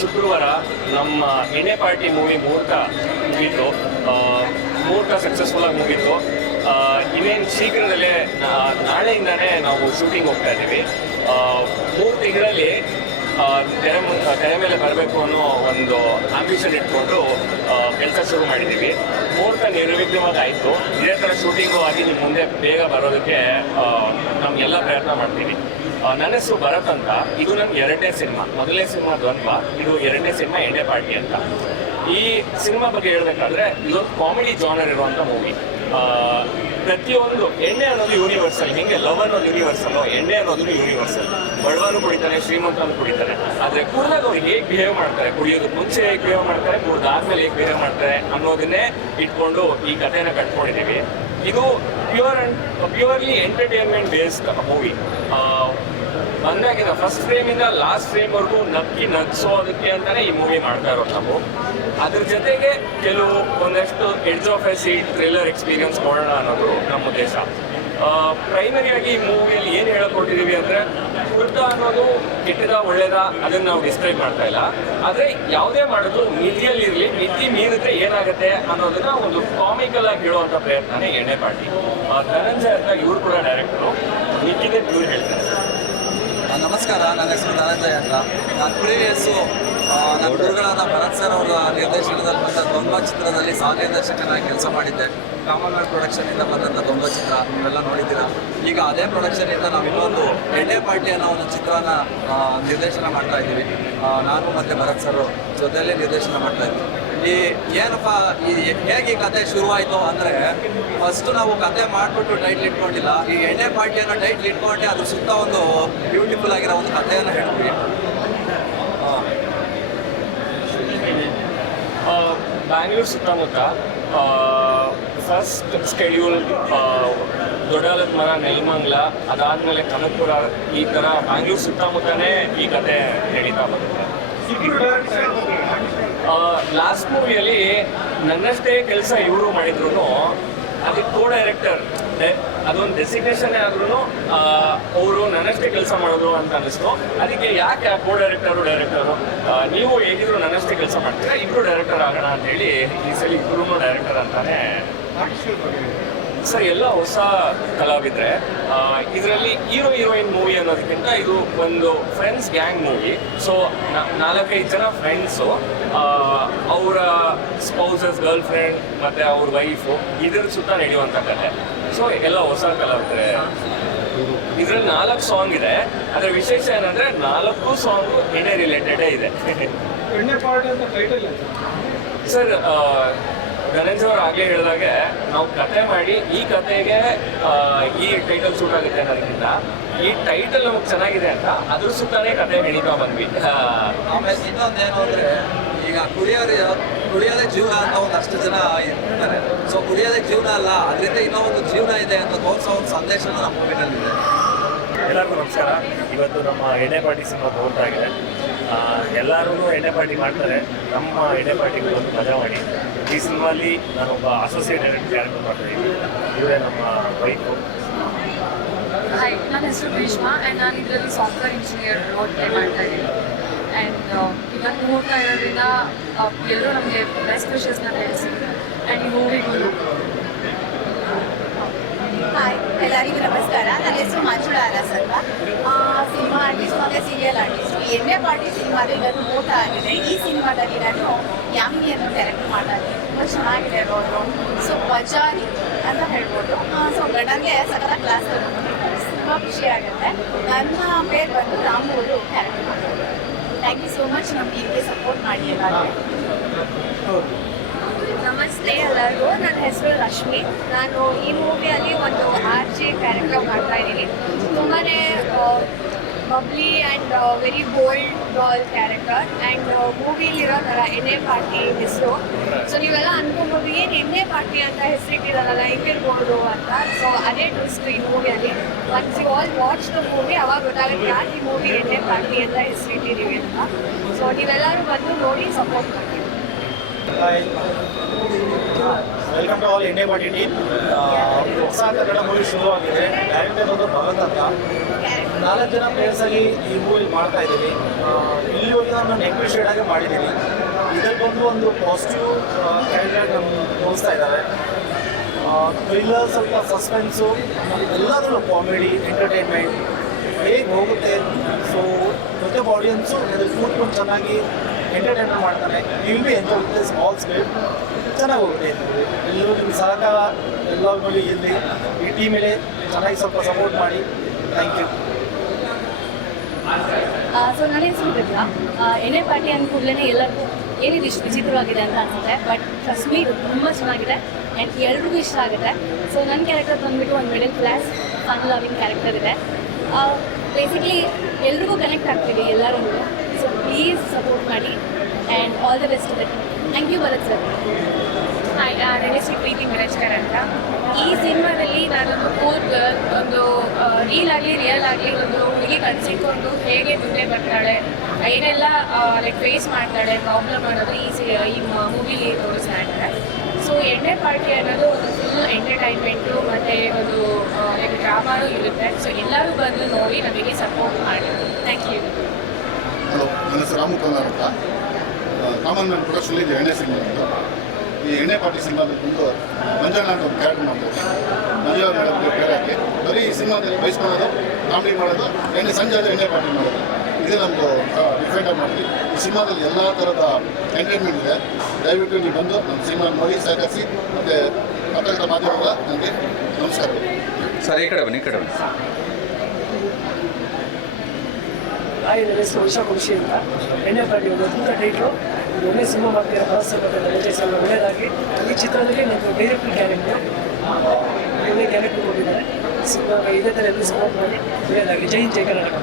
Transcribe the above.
ಶುಕ್ರವಾರ ನಮ್ಮ ಎಣ್ಣೆ ಪಾರ್ಟಿ ಮೂವಿ ಮುಹೂರ್ತ ಮುಗೀತು ಮುಹೂರ್ತ ಸಕ್ಸಸ್ಫುಲ್ ಆಗಿ ಮುಗೀತು ಇನ್ನೇನು ಶೀಘ್ರದಲ್ಲೇ ನಾಳೆಯಿಂದನೇ ನಾವು ಶೂಟಿಂಗ್ ಹೋಗ್ತಾ ಇದ್ದೀವಿ. ಮೂರು ತಿಂಗಳಲ್ಲಿ ತೆರೆ ತೆರೆ ಮೇಲೆ ಬರಬೇಕು ಅನ್ನೋ ಒಂದು ಆಂಬಿಷನ್ ಇಟ್ಕೊಂಡು ಕೆಲಸ ಶುರು ಮಾಡಿದ್ದೀವಿ. ಮುಹೂರ್ತ ನಿರ್ವಿಘ್ನವಾಗಿ ಆಯಿತು. ಇದೇ ಥರ ಶೂಟಿಂಗು ಆಗಿ ನಿಮ್ಮ ಮುಂದೆ ಬೇಗ ಬರೋದಕ್ಕೆ ನಮಗೆಲ್ಲ ಪ್ರಯತ್ನ ಮಾಡ್ತೀವಿ. ನನ್ನ ಹೆಸರು ಭರತ್ ಅಂತ. ಇದು ನನ್ನ ಎರಡನೇ ಸಿನಿಮಾ. ಮೊದಲನೇ ಸಿನಿಮಾ ದ್ವಂದ್ವ. ಇದು ಎರಡನೇ ಸಿನಿಮಾ ಎಂಡೆ ಪಾರ್ಟಿ ಅಂತ. ಈ ಸಿನಿಮಾ ಬಗ್ಗೆ ಹೇಳ್ಬೇಕಾದ್ರೆ, ಇದೊಂದು ಕಾಮಿಡಿ ಜಾನರ್ ಇರುವಂಥ ಮೂವಿ. ಪ್ರತಿಯೊಂದು ಎಣ್ಣೆ ಅನ್ನೋದು ಯೂನಿವರ್ಸಲ್ ಹಿಂಗೆ ಲವ್ ಅನ್ನೋದು ಯೂನಿವರ್ಸಲ್ ಎಣ್ಣೆ ಅನ್ನೋದು ಯೂನಿವರ್ಸಲ್ ಬಡವನು ಕುಡಿತಾನೆ, ಶ್ರೀಮಂತನು ಕುಡಿತಾನೆ. ಆದ್ರೆ ಕುಡಿದಾಗ ಅವ್ರು ಹೇಗೆ ಬಿಹೇವ್ ಮಾಡ್ತಾರೆ? ಕುಡಿಯೋದು ಮುಂಚೆ ಹೇಗೆ ಬಿಹೇವ್ ಮಾಡ್ತಾರೆ? ಕುಡ್ದಾದ್ಮೇಲೆ ಹೇಗೆ ಬಿಹೇವ್ ಮಾಡ್ತಾರೆ ಅನ್ನೋದನ್ನೇ ಇಟ್ಕೊಂಡು ಈ ಕಥೆನ ಕಟ್ಕೊಂಡಿದ್ದೀವಿ. ಇದು pure and purely entertainment based movie. ಬಂದಾಗಿನ first ಫ್ರೇಮಿಂದ ಲಾಸ್ಟ್ ಫ್ರೇಮ್ವರೆಗೂ ನಕ್ಕಿ ನಗ್ಸೋದಕ್ಕೆ ಅಂತಾನೆ ಈ ಮೂವಿ ಮಾಡ್ತಾ ಇರೋದು ನಾವು. ಅದ್ರ ಜೊತೆಗೆ ಕೆಲವು ಒಂದಷ್ಟು edge of a seat thriller experience ಕೊಡೋಣ ಅನ್ನೋದು ನಮ್ಮ ಉದ್ದೇಶ. ಪ್ರೈಮರಿಯಾಗಿ ಈ ಮೂವಿಯಲ್ಲಿ ಏನು ಹೇಳ್ಕೊಟ್ಟಿದ್ದೀವಿ ಅಂದರೆ ಕುರ್ತ ಅನ್ನೋದು ಕೆಟ್ಟದ ಒಳ್ಳೇದ ಅದನ್ನು ನಾವು ಡಿಸ್ಕ್ರೈಬ್ ಮಾಡ್ತಾ ಇಲ್ಲ. ಆದರೆ ಯಾವುದೇ ಮಾಡೋದು ಮಿತಿಯಲ್ಲಿರಲಿ ಮಿತಿ ಮೀರಿದ್ರೆ ಏನಾಗುತ್ತೆ ಅನ್ನೋದನ್ನ ಒಂದು ಕಾಮಿಕಲ್ ಆಗಿ ಹೇಳುವಂಥ ಪ್ರಯತ್ನನೇ ಎಣ್ಣೆ ಪಾರ್ಟಿ. ಆ, ಧನಂಜಯ ಅಂತ ಇವರು ಕೂಡ ಡೈರೆಕ್ಟರು ಮಿಕ್ಕಿದೆ ಇವ್ರು ಹೇಳ್ತಾರೆ. ನಮಸ್ಕಾರ ನನ್ನ ಹೆಸರು ಧನಂಜಯ ಅಂತ ನಾನು ಪ್ರೀವಿಯಸ್ಸು ನನ್ನ ಗುರುಗಳಾದ ಭರತ್ ಸರ್ ಅವರ ನಿರ್ದೇಶನದಲ್ಲಿ ಬಂದ ದ್ವಂದ್ವ ಚಿತ್ರದಲ್ಲಿ ಸಹ ನಿರ್ದೇಶಕನಾಗಿ ಕೆಲಸ ಮಾಡಿದ್ದೆ. ಕಾಮನ್ವೆಲ್ತ್ ಪ್ರೊಡಕ್ಷನಿಂದ ಬಂದಂಥ ದ್ವಂದ್ವ ಚಿತ್ರ ನೀವೆಲ್ಲ ನೋಡಿದ್ದೀರಾ. ಈಗ ಅದೇ ಪ್ರೊಡಕ್ಷನ್ ಇಂದ ನಾವು ಇನ್ನೊಂದು ಎಣ್ಣೆ ಪಾರ್ಟಿ ಅನ್ನೋ ಒಂದು ಚಿತ್ರನ ನಿರ್ದೇಶನ ಮಾಡ್ತಾ ಇದ್ದೀವಿ. ನಾನು ಮತ್ತೆ ಭರತ್ ಸರ್ ಜೊತೆಯಲ್ಲೇ ನಿರ್ದೇಶನ ಮಾಡ್ತಾ ಇದ್ದೀವಿ ಈ ಏನಪ್ಪ, ಈ ಹೇಗೆ ಈ ಕತೆ ಶುರುವಾಯಿತು ಅಂದರೆ ಫಸ್ಟ್ ನಾವು ಕತೆ ಮಾಡಿಬಿಟ್ಟು ಟೈಟ್ಲ್ ಇಟ್ಕೊಂಡಿಲ್ಲ. ಈ ಎಣ್ಣೆ ಪಾರ್ಟಿ ಅನ್ನೋ ಟೈಟ್ಲ್ ಇಟ್ಕೊಂಡೆ ಅದ್ರ ಸುತ್ತ ಒಂದು ಬ್ಯೂಟಿಫುಲ್ ಆಗಿರೋ ಒಂದು ಕಥೆಯನ್ನು ಹೇಳಿದ್ವಿ ಬ್ಯಾಂಗ್ಳೂರ್ ಸುತ್ತಮುತ್ತ ಫಸ್ಟ್ ಸ್ಕೆಡ್ಯೂಲ್ ದೊಡ್ಡಾಲದ ಮರ, ನೆಲಮಂಗ್ಲ, ಅದಾದಮೇಲೆ ಕನಕಪುರ, ಈ ಥರ ಬ್ಯಾಂಗ್ಳೂರ್ ಸುತ್ತಮುತ್ತನೇ ಈ ಕತೆ ನಡೀತಾ ಬರುತ್ತೆ ಲಾಸ್ಟ್ ಮೂವಿಯಲ್ಲಿ ನನ್ನಷ್ಟೇ ಕೆಲಸ ಇವರು ಮಾಡಿದ್ರು ಅದಕ್ಕೆ ಕೋ ಡೈರೆಕ್ಟರ್ ಅದೊಂದು ಡೆಸಿಗ್ನೇಷನ್ ಆದ್ರೂ ಅವರು ನನ್ನಷ್ಟೇ ಕೆಲಸ ಮಾಡೋದು ಅಂತ ಅನ್ನಿಸ್ತು. ಅದಕ್ಕೆ ಯಾಕೆ ಕೋ ಡೈರೆಕ್ಟರು ಡೈರೆಕ್ಟರು ನೀವು ಹೇಗಿದ್ರು ನನ್ನಷ್ಟೇ ಕೆಲಸ ಮಾಡ್ತೀರಾ? ಇಬ್ರು ಡೈರೆಕ್ಟರ್ ಆಗೋಣ ಅಂತ ಹೇಳಿ ಈ ಸಲ ಇಬ್ರು ಡೈರೆಕ್ಟರ್ ಅಂತಾನೆ ಸರ್, ಎಲ್ಲ ಹೊಸ ಕಲಾವಿದ್ರೆ ಇದರಲ್ಲಿ ಹೀರೋ ಹೀರೋಯಿನ್ ಮೂವಿ ಅನ್ನೋದಕ್ಕಿಂತ ಇದು ಒಂದು ಫ್ರೆಂಡ್ಸ್ ಗ್ಯಾಂಗ್ ಮೂವಿ ಸೊ ನಾಲ್ಕೈದು ಜನ ಫ್ರೆಂಡ್ಸು ಅವರ ಸ್ಪೌಸಸ್ ಗರ್ಲ್ ಫ್ರೆಂಡ್ ಮತ್ತು ಅವ್ರ ವೈಫು ಇದ್ರ ಸುತ್ತ ನಡೆಯುವಂಥ ಕಲೆ ಸೊ ಎಲ್ಲ ಹೊಸ ಕಲಾವಿದ್ರೆ ಇದರಲ್ಲಿ ನಾಲ್ಕು ಸಾಂಗ್ ಇದೆ. ಅದರ ವಿಶೇಷ ಏನಂದ್ರೆ ನಾಲ್ಕು ಸಾಂಗ್ ಎಣ್ಣೆ ರಿಲೇಟೆಡೇ ಇದೆ. ಎಣ್ಣೆ ಪಾರ್ಟಿ ಅಂತ ಟೈಟಲ್ ಸರ್ ಗಣೇಶ್ ಅವ್ರು ಆಗಲೇ ಹೇಳಿದಾಗೆ ನಾವು ಕತೆ ಮಾಡಿ ಈ ಕತೆಗೆ ಈ ಟೈಟಲ್ ಸೂಟ್ ಆಗುತ್ತೆ ಅನ್ನೋದಕ್ಕಿಂತ ಈ ಟೈಟಲ್ ನಮಗೆ ಚೆನ್ನಾಗಿದೆ ಅಂತ ಅದ್ರ ಸುತ್ತಾನೇ ಕತೆ ಹಿಡಿತಾ ಬಂದ್ವಿ. ಆಮೇಲೆ ಇನ್ನೊಂದೇನು ಅಂದರೆ ಈಗ ಕುಡಿಯೋರು ಕುಡಿಯೋದೇ ಜೀವನ ಅಂತ ಒಂದು ಅಷ್ಟು ಜನ ಇರ್ತಾರೆ. ಸೊ ಕುಡಿಯೋದೇ ಜೀವನ ಅಲ್ಲ ಅದರಿಂದ ಇನ್ನೂ ಒಂದು ಜೀವನ ಇದೆ ಅಂತ ತೋರಿಸೋ ಒಂದು ಸಂದೇಶನೂ ನಮ್ಮ ಮೂವಿನಲ್ಲಿದೆ ಎಲ್ಲರಿಗೂ ನಮಸ್ಕಾರ. ಇವತ್ತು ನಮ್ಮ ಎಣ್ಣೆ ಪಾರ್ಟಿ ಸಿನಿಮಾ ಇದೆ. ಎಲ್ಲರೂ ಎಣ್ಣೆ ಪಾರ್ಟಿ ಮಾಡ್ತಾರೆ. ನಮ್ಮ ಎಣ್ಣೆ ಪಾರ್ಟಿಗೆ ಒಂದು ಮಜಾ ಮಾಡಿ. ಈ ಸಿನಿಮಾಲಿ ನಾನೊಬ್ಬ ಅಸೋಸಿಯೇಟ್ ಡೈರೆಕ್ಟರ್ ಕ್ಯಾರೆಕ್ಟರ್ ಮಾಡ್ತಾ ಇದ್ದೀನಿ. ಇವರೇ ನಮ್ಮ ವೈಫು. ಹಾಯ್ ನನ್ನ ಹೆಸರು ಭೀಷ್ಮಾ ಆ್ಯಂಡ್ ನಾನು ಇದರಲ್ಲಿ ಸಾಫ್ಟ್ವೇರ್ ಇಂಜಿನಿಯರ್ ರೋಲ್ ಪ್ಲೇ ಮಾಡ್ತಾ ಇದ್ದೀನಿ. ಆ್ಯಂಡ್ ಇವತ್ತು ನೋಡ್ತಾ ಇರೋದ್ರಿಂದ ಎಲ್ಲರೂ ನಮಗೆ ಬೆಸ್ಟ್ ವಿಶಸ್ನ ತಿಳಿಸಿ ಆ್ಯಂಡ್ ಈ ಮೂವಿಗೂ ಹಾಯ್ ಎಲ್ಲರಿಗೂ ನಮಸ್ಕಾರ ನನ್ನ ಹೆಸರು ಮಂಜುಳಾ ಅರಸ್ ಅಂತ ಸಿನಿಮಾ ಆರ್ಟಿಸ್ಟ್ ಮತ್ತು ಎಣ್ಣೆ ಪಾರ್ಟಿ ಸಿನಿಮಾದಲ್ಲಿ ನಾನು ಊಟ ಆಗಿದೆ. ಈ ಸಿನಿಮಾದಲ್ಲಿ ನಾನು ಯಾಮಿನಿ ಅನ್ನೋ ಕ್ಯಾರೆಕ್ಟರ್ ಮಾಡಿದೆ ತುಂಬ ಚೆನ್ನಾಗಿದೆ ಅವರು ಸೊ ಬಜಾರಿ ಅಂತ ಹೇಳ್ಬೋದು. ಸೊ ಗಂಡಂಗೆ ಸಕಲ ಕ್ಲಾಸ್ ತುಂಬ ಖುಷಿ ಆಗುತ್ತೆ. ನನ್ನ ಪೇರು ಬಂದು ರಾಮೂರು ಕ್ಯಾರೆಕ್ಟರ್ ಮಾಡ್ತಾರೆ. ಥ್ಯಾಂಕ್ ಯು ಸೋ ಮಚ್ ನಮ್ಮ ಹೀಗೆ ಸಪೋರ್ಟ್ ಮಾಡಿ ಎಲ್ಲರೂ ನಮಸ್ತೆ ಎಲ್ಲರಿಗೂ. ನನ್ನ ಹೆಸರು ರಶ್ಮಿ. ನಾನು ಈ ಮೂವಿಯಲ್ಲಿ ಒಂದು ಆರ್ ಜೆ ಕ್ಯಾರೆಕ್ಟರ್ ಮಾಡ್ತಾ ಇದ್ದೀನಿ ತುಂಬಾ bubbly and very bold doll character and ಮೂವಿಲಿರೋ ಥರ ಎಣ್ಣೆ ಪಾರ್ಟಿ ಹೆಸರು. ಸೊ ನೀವೆಲ್ಲ ಅನ್ಕೊಬೋದು ಏನು ಎಣ್ಣೆ ಪಾರ್ಟಿ ಅಂತ ಹೆಸರಿಟ್ಟಿರಲ್ಲ ಹೆಂಗಿರ್ಬೋದು ಅಂತ. ಸೊ ಅದೇ ಟ್ವಿಸ್ಟ್ ಈ ಮೂವಿಯಲ್ಲಿ once you all watch the movie ಅವಾಗ ಗೊತ್ತಾಗುತ್ತೆ ಯಾಕೆ ಈ ಮೂವಿ ಎಣ್ಣೆ ಪಾರ್ಟಿ ಅಂತ ಹೆಸರಿಟ್ಟಿದ್ದೀವಿ ಅಂತ. ಸೊ ನೀವೆಲ್ಲರೂ ಬಂದು ನೋಡಿ ಸಪೋರ್ಟ್ ಮಾಡಿ welcome to all India party team ಹೊಸ ಕನ್ನಡ ಮೂವಿ ಶುರುವಾಗಿದೆ. ಡೈರೆಕ್ಟರ್ ಬಂದು ಭಗತ್ ಅಂತ. ನಾಲ್ಕು ಜನ ಆಗಿ ಈ ಮೂವಿ ಮಾಡ್ತಾ ಇದ್ದೀವಿ. ಇಲ್ಲಿ ಇಲ್ಲಿವರೆಗೆ ನಾನು ನೆಗೆಟಿವ್ ಆಗಿ ಮಾಡಿದ್ದೀನಿ ಇದಕ್ಕೆ ಬಂದು ಒಂದು ಪಾಸಿಟಿವ್ ಕ್ಯಾರೆಕ್ಟರ್ ನಮ್ಮ ತೋರಿಸ್ತಾ ಇದ್ದಾರೆ. ಥ್ರಿಲ್ಲರ್ ಸ್ವಲ್ಪ ಸಸ್ಪೆನ್ಸು ಎಲ್ಲದರಲ್ಲೂ ಕಾಮಿಡಿ ಎಂಟರ್ಟೈನ್ಮೆಂಟ್ ಹೇಗೆ ಹೋಗುತ್ತೆ. ಸೊ ಪ್ರತಿ ಆಡಿಯನ್ಸು ಕೂತ್ಕೊಂಡು ಚೆನ್ನಾಗಿ ಎಂಟರ್ಟೈನ್ಮೆಂಟ್ ಮಾಡ್ತಾರೆ. Will be enjoy small script ಚೆನ್ನಾಗಿ ಹೋಗುತ್ತೆ ಎಲ್ಲರೂ ನಿಮ್ಮ ಸಹಕಾರ ಎಲ್ಲರಿಗೂ ಇಲ್ಲಿ ಈ ಟೀಮ್ ಇಲ್ಲಿ ಚೆನ್ನಾಗಿ ಸ್ವಲ್ಪ ಸಪೋರ್ಟ್ ಮಾಡಿ. ಥ್ಯಾಂಕ್ ಯು ಸೊ ನನ್ನ ಹೆಸರು ಎಣ್ಣೆ ಪಾರ್ಟಿ ಅಂದ ಕೂಡಲೇ ಎಲ್ಲರಿಗೂ ಏನಿದು ಇಷ್ಟು ವಿಚಿತ್ರವಾಗಿದೆ ಅಂತ ಅನ್ಸುತ್ತೆ ಬಟ್ ಟ್ರಸ್ಟ್ ಮೀ ತುಂಬ ಚೆನ್ನಾಗಿದೆ ಆ್ಯಂಡ್ ಎಲ್ರಿಗೂ ಇಷ್ಟ ಆಗುತ್ತೆ. ಸೊ ನನ್ನ ಕ್ಯಾರೆಕ್ಟರ್ ಬಂದ್ಬಿಟ್ಟು ಒಂದು middle class fun loving character ಇದೆ. ಬೇಸಿಕ್ಲಿ ಎಲ್ರಿಗೂ ಕನೆಕ್ಟ್ ಆಗ್ತೀವಿ ಎಲ್ಲರೂ ಸೊ ಪ್ಲೀಸ್ ಸಪೋರ್ಟ್ ಮಾಡಿ ಆ್ಯಂಡ್ ಆಲ್ ದ ಬೆಸ್ಟ್ ಇದೆ thank you Bharath sir. Hi ನನ್ನ ಹೆಸರು ಪ್ರೀತಿ ಮಿರಜ್ಕರ್ ಅಂತ. ಈ ಸಿನಿಮಾದಲ್ಲಿ ನಾನೊಂದು ಪೂರ್ ಒಂದು ರೀಲ್ ಆಗಲಿ ರಿಯಲ್ ಆಗಲಿ ಒಂದು ಹುಡುಗಿ ಕನ್ಸಿಕೊಂಡು ಹೇಗೆ ಮುಂದೆ ಬರ್ತಾಳೆ ಏನೆಲ್ಲ ಲೈಕ್ ಫೇಸ್ ಮಾಡ್ತಾಳೆ ಪ್ರಾಬ್ಲಮ್ ಅನ್ನೋದು ಈ ಸಿ ಈ ಮೂವಿಲಿ ತೋರಿಸ್ತಾ ಇದ್ದಾರೆ. ಸೊ ಎಣ್ಣೆ ಪಾರ್ಟಿ ಅನ್ನೋದು ಒಂದು ಫುಲ್ ಎಂಟರ್ಟೈನ್ಮೆಂಟು ಮತ್ತು ಒಂದು ಲೈಕ್ ಡ್ರಾಮಾನು ಇರುತ್ತೆ. ಸೊ ಎಲ್ಲರೂ ಬಂದು ನೋಡಿ ನಮಗೆ ಸಪೋರ್ಟ್ ಮಾಡಿ. ಥ್ಯಾಂಕ್ ಯು ಹಲೋ ನನ್ನ ಹೆಸರು ರಾಮಕುಮಾರ್ ಅಂತ. ಕಾಮನ್ ಮ್ಯಾನ್ ಪ್ರೊಡಕ್ಷನ್ ಇದೆ ಎಣ್ಣೆ ಸಿನಿಮಾ ಅಂತ ಈ ಎಣ್ಣೆ ಪಾರ್ಟಿ ಸಿನಿಮಾದಲ್ಲಿ ಬಂದು ಮಂಜಣ್ಣ ಅಂತ ಒಂದು ಕ್ಯಾರೆಕ್ಟರ್ ಮಾಡ್ತಾರೆ. ಮಂಜಣ್ಣ ಮೇಡಮ್ ಬೇರೆ ಹಾಕಿ ಬರೀ ಈ ಸಿನಿಮಾದಲ್ಲಿ ಬಯಸ್ಕೊಳ್ಳೋದು ಕಾಮಿಡಿ ಮಾಡೋದು ಎಣ್ಣೆ ಸಂಜೆ ಆದರೆ ಎಣ್ಣೆ ಪಾರ್ಟಿ ಮಾಡೋದು. ಇದೇ ನಮ್ಮದು ಡಿಫೆಂಡ್ ಮಾಡಿ. ಈ ಸಿನಿಮಾದಲ್ಲಿ ಎಲ್ಲ ಥರದ ಎಂಟರ್ಟೈನ್ಮೆಂಟ್ ಇದೆ. ದಯವಿಟ್ಟು ನೀವು ಬಂದು ನಮ್ಮ ಸಿನಿಮಾ ನೋಡಿ ಸಹಕರಿಸಿ ಮತ್ತು ಪತ್ರಕರ್ತ ಮಾಧ್ಯಮಗಳ ನನಗೆ ನಮಸ್ಕಾರ. ಸರ್ ಈ ಕಡೆ ಬನ್ನಿ ಈ ಕಡೆ ಬನ್ನಿ. ಹಾಯ್ ನನ್ನ ಹೆಸರು ಅಂತ. ಎಣ್ಣೆ ಪಾರ್ಟಿ ಒಂದು ತುಂಬ ಟೈಟ್ಲು ಒಳ್ಳೆ ಸಿನಿಮಾ ಮಾಡ್ತೀರಾ ಮತ್ತು ಸರ್ ಒಳ್ಳೆಯದಾಗಿ ಈ ಚಿತ್ರದಲ್ಲಿ ನಮ್ಮದು ಡೈರೆಕ್ಟರ್ ಕ್ಯಾರೆಕ್ಟರ್, ಒಳ್ಳೆ ಕ್ಯಾರೆಕ್ಟರ್ ಕೊಟ್ಟಿದ್ದಾರೆ. ಸಿನಿಮಾ ಇದೇ ಥರ ಎಲ್ಲರೂ ಸಪೋರ್ಟ್ ಮಾಡಿ ಒಳ್ಳೆಯದಾಗಿ ಜೈ ಹಿಂದ್, ಜೈ ಕರ್ನಾಟಕ.